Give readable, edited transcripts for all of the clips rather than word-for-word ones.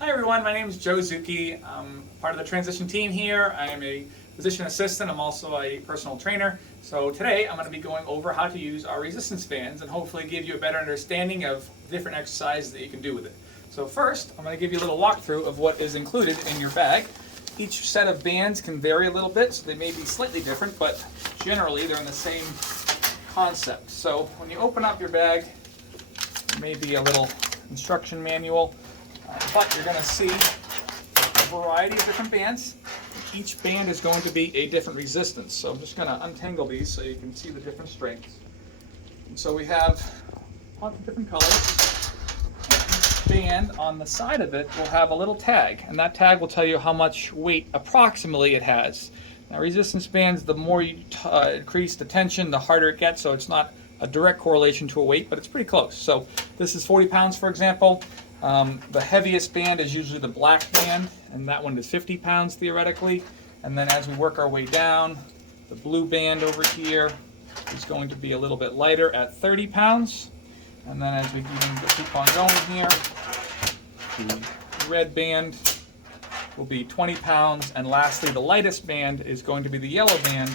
Hi everyone, my name is Joe Zucch. I'm part of the transition team here. I am a physician assistant. I'm also a personal trainer. So today I'm going to be going over how to use our resistance bands and hopefully give you a better understanding of different exercises that you can do with it. So first, I'm going to give you a little walkthrough of what is included in your bag. Each set of bands can vary a little bit, so they may be slightly different, but generally they're in the same concept. So when you open up your bag, there may be a little instruction manual. But you're going to see a variety of different bands. Each band is going to be a different resistance. So I'm just going to untangle these so you can see the different strengths. And so we have lots of different colors. Each band on the side of it will have a little tag, and that tag will tell you how much weight approximately it has. Now resistance bands, the more you increase the tension, the harder it gets, so it's not a direct correlation to a weight, but it's pretty close. So this is 40 pounds, for example. The heaviest band is usually the black band, and that one is 50 pounds theoretically. And then as we work our way down, the blue band over here is going to be a little bit lighter at 30 pounds. And then as we keep on going here, the red band will be 20 pounds. And lastly, the lightest band is going to be the yellow band,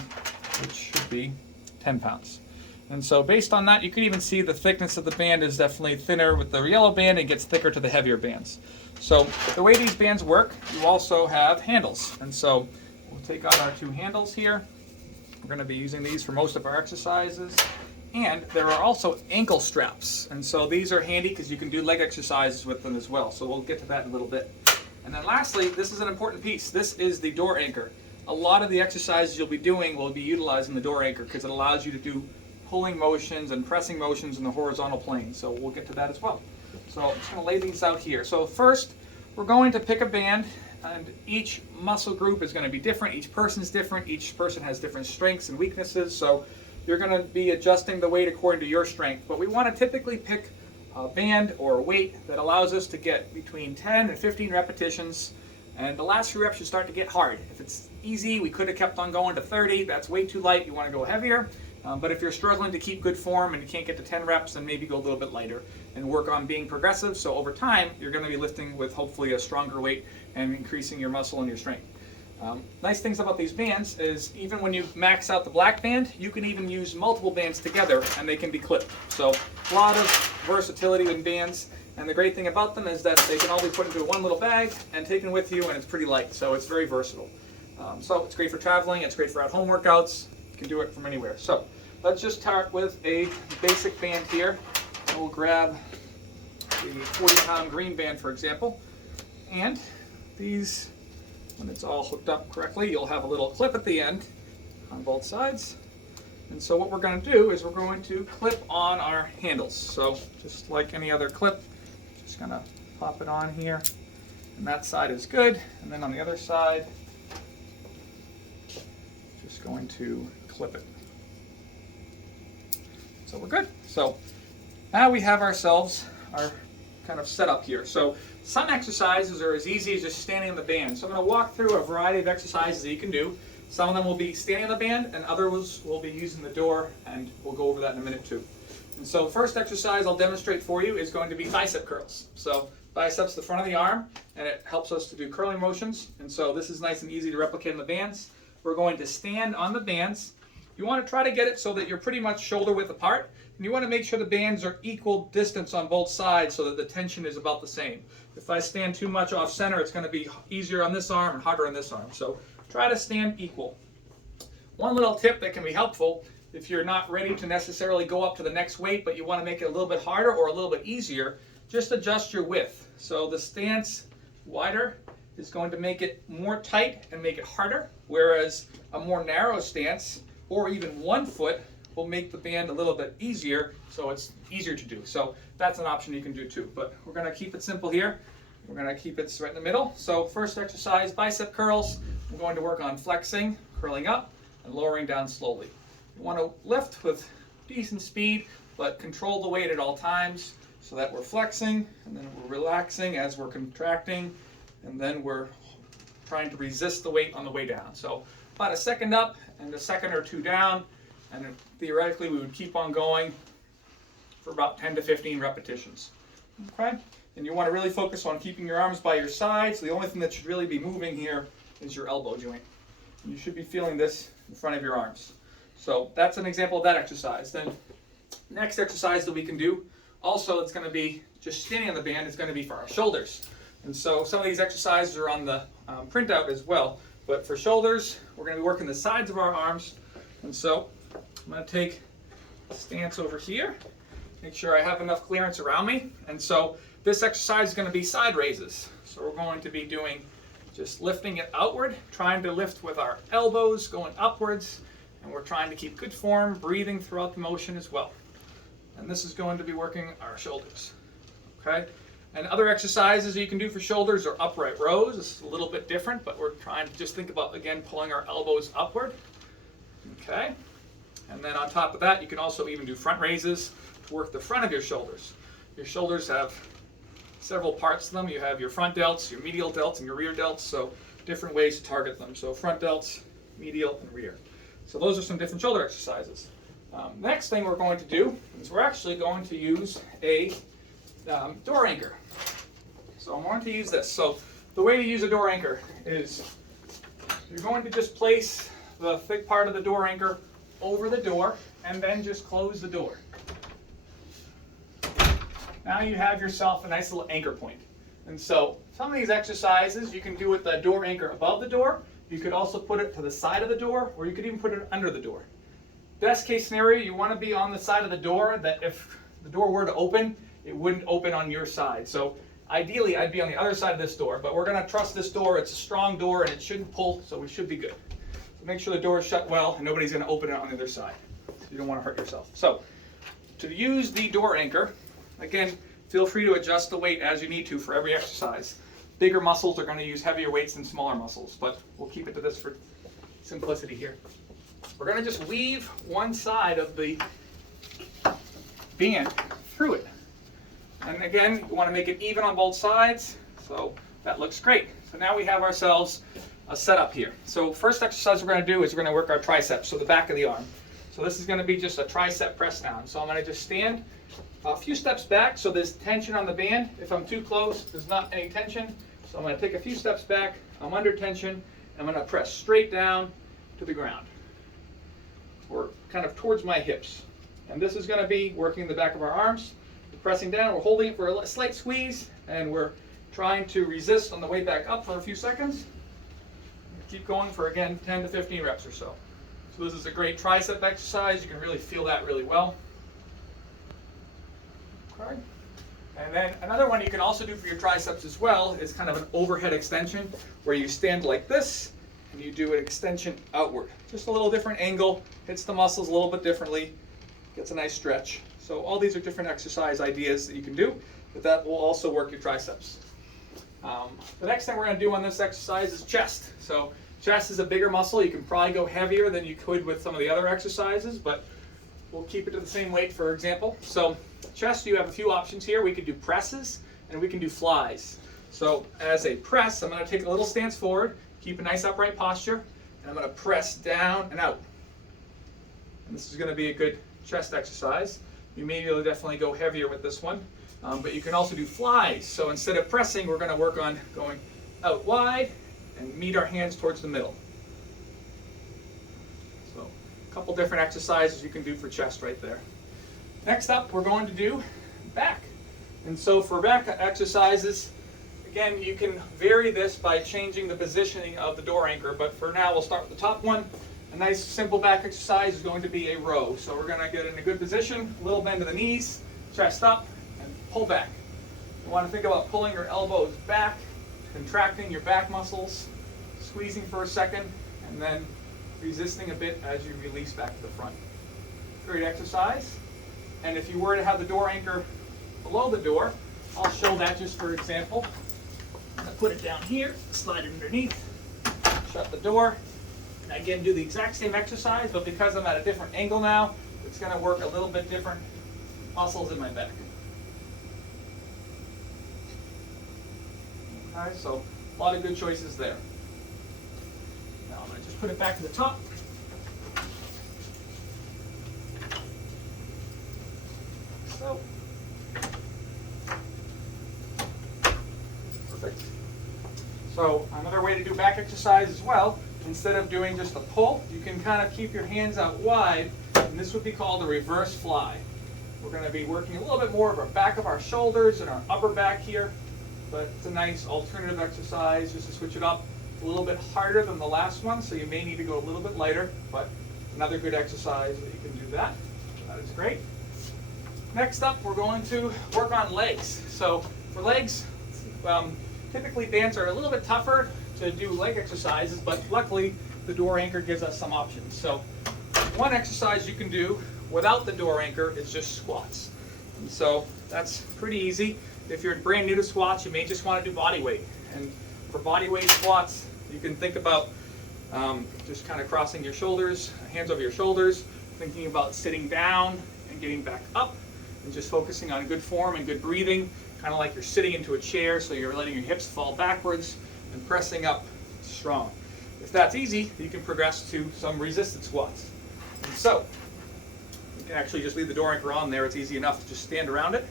which should be 10 pounds. And so based on that, you can even see the thickness of the band is definitely thinner with the yellow band. It gets thicker to the heavier bands. So the way these bands work, you also have handles. And so we'll take out our two handles here. We're going to be using these for most of our exercises. And there are also ankle straps. And so these are handy because you can do leg exercises with them as well. So we'll get to that in a little bit. And then lastly, this is an important piece. This is the door anchor. A lot of the exercises you'll be doing will be utilizing the door anchor because it allows you to do pulling motions and pressing motions in the horizontal plane. So we'll get to that as well. So I'm just going to lay these out here. So first, we're going to pick a band, and each muscle group is going to be different. Each person's different. Each person has different strengths and weaknesses. So you're going to be adjusting the weight according to your strength. But we want to typically pick a band or a weight that allows us to get between 10 and 15 repetitions. And the last few reps should start to get hard. If it's easy, we could have kept on going to 30. That's way too light. You want to go heavier. But if you're struggling to keep good form and you can't get to 10 reps, then maybe go a little bit lighter and work on being progressive. So over time, you're going to be lifting with hopefully a stronger weight and increasing your muscle and your strength. Nice things about these bands is even when you max out the black band, you can even use multiple bands together and they can be clipped. So a lot of versatility in bands. And the great thing about them is that they can all be put into one little bag and taken with you, and it's pretty light. So it's very versatile. So it's great for traveling. It's great for at-home workouts. You can do it from anywhere. So let's just start with a basic band here. We'll grab the 40-pound green band, for example. And these, when it's all hooked up correctly, you'll have a little clip at the end on both sides. And so what we're going to do is we're going to clip on our handles. So just like any other clip, just going to pop it on here. And that side is good. And then on the other side, just going to clip it. So we're good. So now we have ourselves our kind of setup here. So some exercises are as easy as just standing on the band. So I'm going to walk through a variety of exercises that you can do. Some of them will be standing on the band, and others will be using the door, and we'll go over that in a minute too. And so the first exercise I'll demonstrate for you is going to be bicep curls. So biceps the front of the arm, and it helps us to do curling motions. And so this is nice and easy to replicate in the bands. We're going to stand on the bands. You want to try to get it so that you're pretty much shoulder width apart. And you want to make sure the bands are equal distance on both sides so that the tension is about the same. If I stand too much off center, it's going to be easier on this arm and harder on this arm. So try to stand equal. One little tip that can be helpful if you're not ready to necessarily go up to the next weight, but you want to make it a little bit harder or a little bit easier, just adjust your width. So the stance wider is going to make it more tight and make it harder, whereas a more narrow stance or even 1 foot will make the band a little bit easier, so it's easier to do. So that's an option you can do too. But we're going to keep it simple here. We're going to keep it right in the middle. So first exercise, bicep curls. I'm going to work on flexing, curling up, and lowering down slowly. You want to lift with decent speed, but control the weight at all times so that we're flexing, and then we're relaxing as we're contracting, and then we're trying to resist the weight on the way down. So about a second up and a second or two down, and theoretically we would keep on going for about 10 to 15 repetitions. Okay? And you want to really focus on keeping your arms by your sides. The only thing that should really be moving here is your elbow joint. You should be feeling this in front of your arms. So that's an example of that exercise. Then next exercise that we can do, also it's going to be just standing on the band, is going to be for our shoulders. And so some of these exercises are on the printout as well. But for shoulders, we're going to be working the sides of our arms. And so I'm going to take a stance over here, make sure I have enough clearance around me. And so this exercise is going to be side raises. So we're going to be doing just lifting it outward, trying to lift with our elbows going upwards, and we're trying to keep good form, breathing throughout the motion as well. And this is going to be working our shoulders. Okay? And other exercises you can do for shoulders are upright rows. This is a little bit different, but we're trying to just think about, again, pulling our elbows upward. Okay? And then on top of that, you can also even do front raises to work the front of your shoulders. Your shoulders have several parts to them. You have your front delts, your medial delts, and your rear delts, so different ways to target them. So front delts, medial, and rear. So those are some different shoulder exercises. Next thing we're going to do is we're actually going to use a door anchor. So I'm going to use this. So the way to use a door anchor is you're going to just place the thick part of the door anchor over the door and then just close the door. Now you have yourself a nice little anchor point. And so some of these exercises you can do with the door anchor above the door. You could also put it to the side of the door, or you could even put it under the door. Best case scenario, you want to be on the side of the door that if the door were to open, it wouldn't open on your side. So ideally I'd be on the other side of this door, but we're going to trust this door. It's a strong door and it shouldn't pull, so we should be good. So make sure the door is shut well and nobody's going to open it on the other side. So you don't want to hurt yourself. So to use the door anchor, again, feel free to adjust the weight as you need to for every exercise. Bigger muscles are going to use heavier weights than smaller muscles, but we'll keep it to this for simplicity here. We're going to just weave one side of the band through it. And again, you want to make it even on both sides, so that looks great. So now we have ourselves a setup here. So first exercise we're going to do is we're going to work our triceps, so the back of the arm. So this is going to be just a tricep press down. So I'm going to just stand a few steps back so there's tension on the band. If I'm too close, there's not any tension. So I'm going to take a few steps back, I'm under tension, and I'm going to press straight down to the ground, or kind of towards my hips. And this is going to be working the back of our arms. We're pressing down, we're holding it for a slight squeeze, and we're trying to resist on the way back up for a few seconds. Keep going for, again, 10 to 15 reps or so. So this is a great tricep exercise. You can really feel that really well. Okay. And then another one you can also do for your triceps as well is kind of an overhead extension, where you stand like this and you do an extension outward. Just a little different angle, hits the muscles a little bit differently, gets a nice stretch. So all these are different exercise ideas that you can do, but that will also work your triceps. The next thing we're going to do on this exercise is chest. So chest is a bigger muscle. You can probably go heavier than you could with some of the other exercises, but we'll keep it to the same weight, for example. So chest, you have a few options here. We could do presses and we can do flies. So as a press, I'm going to take a little stance forward, keep a nice upright posture, and I'm going to press down and out. And this is going to be a good chest exercise. You may be able to definitely go heavier with this one, but you can also do flies. So instead of pressing, we're going to work on going out wide and meet our hands towards the middle. So a couple different exercises you can do for chest right there. Next up, we're going to do back. And so for back exercises, again, you can vary this by changing the positioning of the door anchor, but for now we'll start with the top one. A nice simple back exercise is going to be a row. So we're going to get in a good position, a little bend of the knees, chest up, and pull back. You want to think about pulling your elbows back, contracting your back muscles, squeezing for a second, and then resisting a bit as you release back to the front. Great exercise. And if you were to have the door anchor below the door, I'll show that just for example. I'm going to put it down here, slide it underneath, shut the door. And again, do the exact same exercise, but because I'm at a different angle now, it's going to work a little bit different muscles in my back. Okay, so a lot of good choices there. Now I'm going to just put it back to the top. So, So another way to do back exercise as well, instead of doing just a pull, you can kind of keep your hands out wide, and this would be called a reverse fly. We're going to be working a little bit more of our back of our shoulders and our upper back here, but it's a nice alternative exercise just to switch it up. It's a little bit harder than the last one, so you may need to go a little bit lighter, but another good exercise that you can do that. So that is great. Next up, we're going to work on legs. So for legs, typically bands are a little bit tougher to do leg exercises, but luckily the door anchor gives us some options. So one exercise you can do without the door anchor is just squats. And so that's pretty easy. If you're brand new to squats, you may just want to do body weight. And for body weight squats, you can think about just kind of crossing your shoulders, hands over your shoulders, thinking about sitting down and getting back up, and just focusing on good form and good breathing, kind of like you're sitting into a chair, so you're letting your hips fall backwards and pressing up strong. If that's easy, you can progress to some resisted squats. And so, you can actually just leave the door anchor on there. It's easy enough to just stand around it.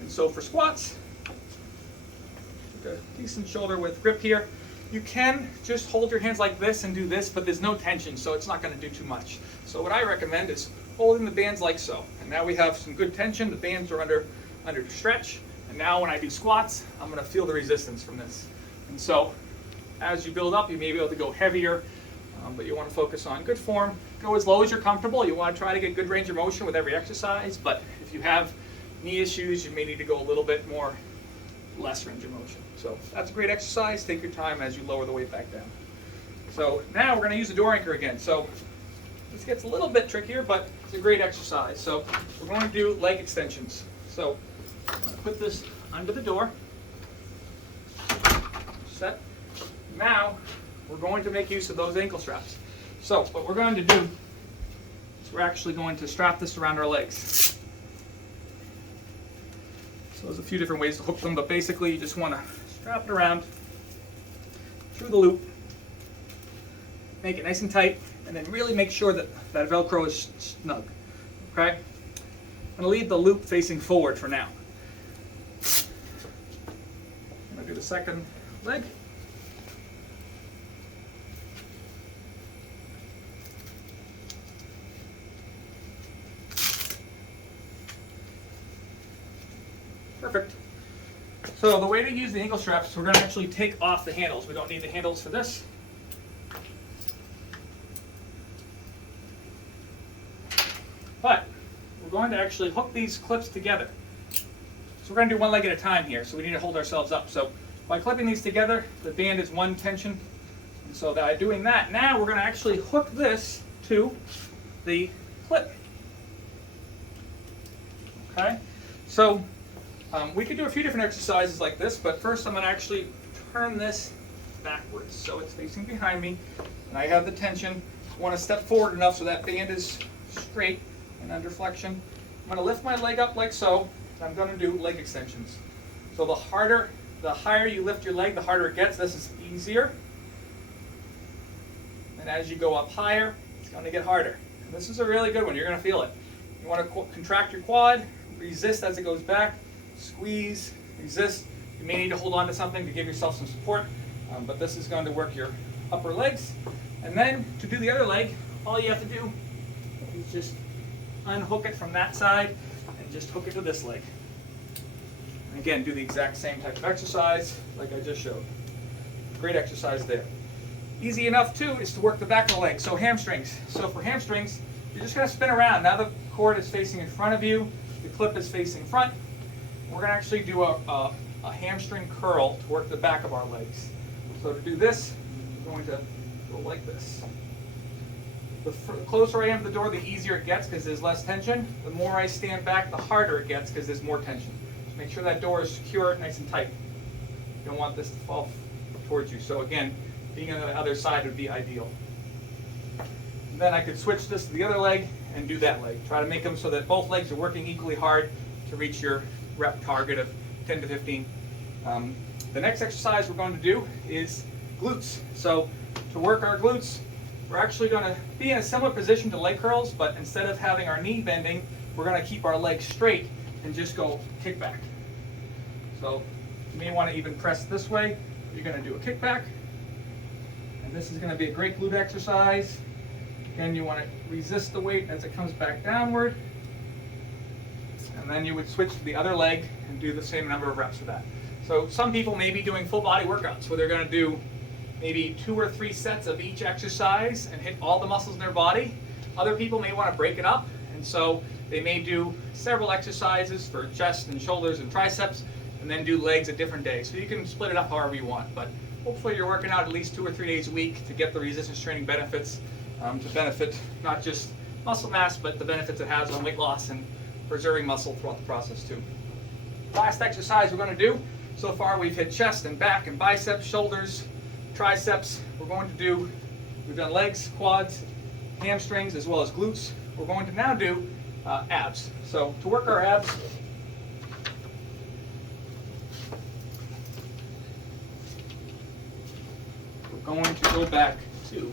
And so for squats, take a decent shoulder width grip here. You can just hold your hands like this and do this, but there's no tension, so it's not going to do too much. So what I recommend is holding the bands like so. And now we have some good tension. The bands are under stretch. And now when I do squats, I'm going to feel the resistance from this. And so as you build up, you may be able to go heavier, but you want to focus on good form. Go as low as you're comfortable. You want to try to get good range of motion with every exercise, but if you have knee issues, you may need to go a little bit more, less range of motion. So that's a great exercise. Take your time as you lower the weight back down. So now we're going to use the door anchor again. So this gets a little bit trickier, but it's a great exercise. So we're going to do leg extensions. So I'm going to put this under the door. Set. Now we're going to make use of those ankle straps. So what we're going to do is we're actually going to strap this around our legs. So there's a few different ways to hook them, but basically you just want to strap it around through the loop, make it nice and tight, and then really make sure that that Velcro is snug. Okay? I'm going to leave the loop facing forward for now. I'm going to do the second leg. Perfect. So the way to use the ankle straps, we're going to actually take off the handles. We don't need the handles for this. But we're going to actually hook these clips together. So we're going to do one leg at a time here, so we need to hold ourselves up. So by clipping these together, the band is one tension. And so by doing that, now we're going to actually hook this to the clip. Okay? So we could do a few different exercises like this, but first I'm going to actually turn this backwards so it's facing behind me, and I have the tension. I want to step forward enough so that band is straight and under flexion. I'm going to lift my leg up like so, and I'm going to do leg extensions. So the higher you lift your leg, the harder it gets. This is easier. And as you go up higher, it's going to get harder. And this is a really good one. You're going to feel it. You want to contract your quad, resist as it goes back, squeeze, resist. You may need to hold on to something to give yourself some support, but this is going to work your upper legs. And then to do the other leg, all you have to do is just unhook it from that side and just hook it to this leg. And again, do the exact same type of exercise like I just showed. Great exercise there. Easy enough too is to work the back of the leg. So hamstrings. So for hamstrings, you're just going to spin around. Now the cord is facing in front of you, the clip is facing front. We're going to actually do a hamstring curl to work the back of our legs. So to do this, we're going to go like this. The closer I am to the door, the easier it gets because there's less tension. The more I stand back, the harder it gets because there's more tension. Just make sure that door is secure, nice and tight. You don't want this to fall towards you. So again, being on the other side would be ideal. And then I could switch this to the other leg and do that leg. Try to make them so that both legs are working equally hard to reach your rep target of 10 to 15. The next exercise we're going to do is glutes. So to work our glutes, we're actually going to be in a similar position to leg curls, but instead of having our knee bending, we're going to keep our legs straight and just go kick back. So you may want to even press this way You're going to do a kickback, and this is going to be a great glute exercise. Again, you want to resist the weight as it comes back downward, and then you would switch to the other leg and do the same number of reps with that. So some people may be doing full body workouts where they're going to do maybe 2 or 3 sets of each exercise and hit all the muscles in their body. Other people may want to break it up, and so they may do several exercises for chest and shoulders and triceps, and then do legs a different day. So you can split it up however you want, but hopefully you're working out at least 2 or 3 days a week to get the resistance training benefits, to benefit not just muscle mass, but the benefits it has on weight loss and preserving muscle throughout the process too. Last exercise we're going to do, so far we've hit chest and back and biceps, shoulders, triceps. We've done legs, quads, hamstrings, as well as glutes. We're going to now do abs. So to work our abs, we're going to go back to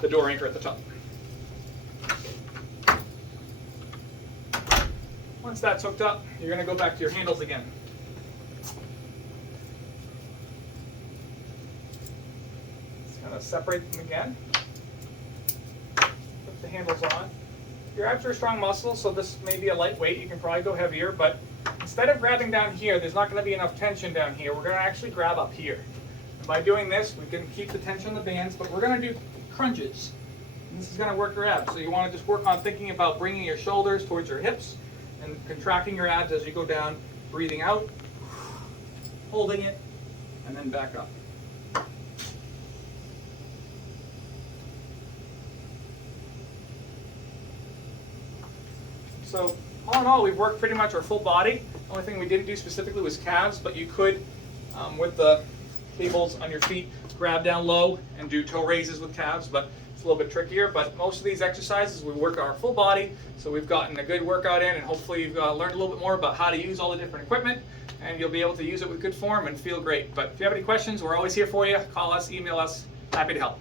the door anchor at the top. Once that's hooked up, you're going to go back to your handles again. Just kind of separate them again. Put the handles on. Your abs are a strong muscle, so this may be a lightweight. You can probably go heavier, but instead of grabbing down here, there's not going to be enough tension down here. We're going to actually grab up here. And by doing this, we can keep the tension on the bands, but we're going to do crunches. And this is going to work your abs. So you want to just work on thinking about bringing your shoulders towards your hips and contracting your abs as you go down, breathing out, holding it, and then back up. So all in all, we've worked pretty much our full body. The only thing we didn't do specifically was calves, but you could, with the cables on your feet, grab down low and do toe raises with calves, but it's a little bit trickier. But most of these exercises, we work our full body, so we've gotten a good workout in, and hopefully you've learned a little bit more about how to use all the different equipment, and you'll be able to use it with good form and feel great. But if you have any questions, we're always here for you. Call us, email us, happy to help.